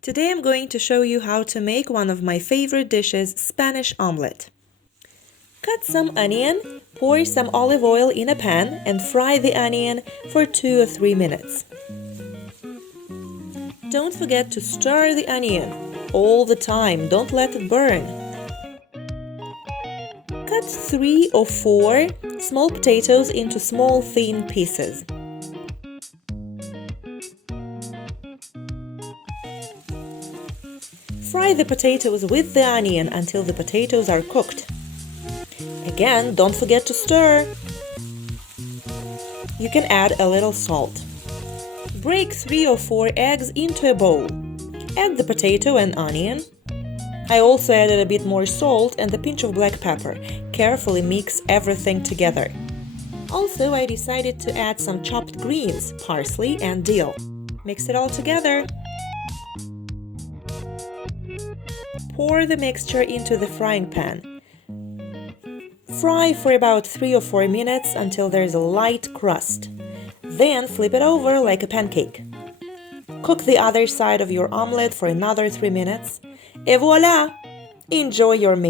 Today I'm going to show you how to make one of my favorite dishes, Spanish omelette. Cut some onion, pour some olive oil in a pan and fry the onion for 2 or 3 minutes. Don't forget to stir the onion all the time, don't let it burn. Cut 3 or 4 small potatoes into small thin pieces. Fry the potatoes with the onion until the potatoes are cooked. Again, don't forget to stir. You can add a little salt. Break 3 or 4 eggs into a bowl. Add the potato and onion. I also added a bit more salt and a pinch of black pepper. Carefully mix everything together. Also, I decided to add some chopped greens, parsley and dill. Mix it all together. Pour the mixture into the frying pan. Fry for about 3 or 4 minutes until there is a light crust. Then flip it over like a pancake. Cook the other side of your omelette for another 3 minutes. Et voilà! Enjoy your meal!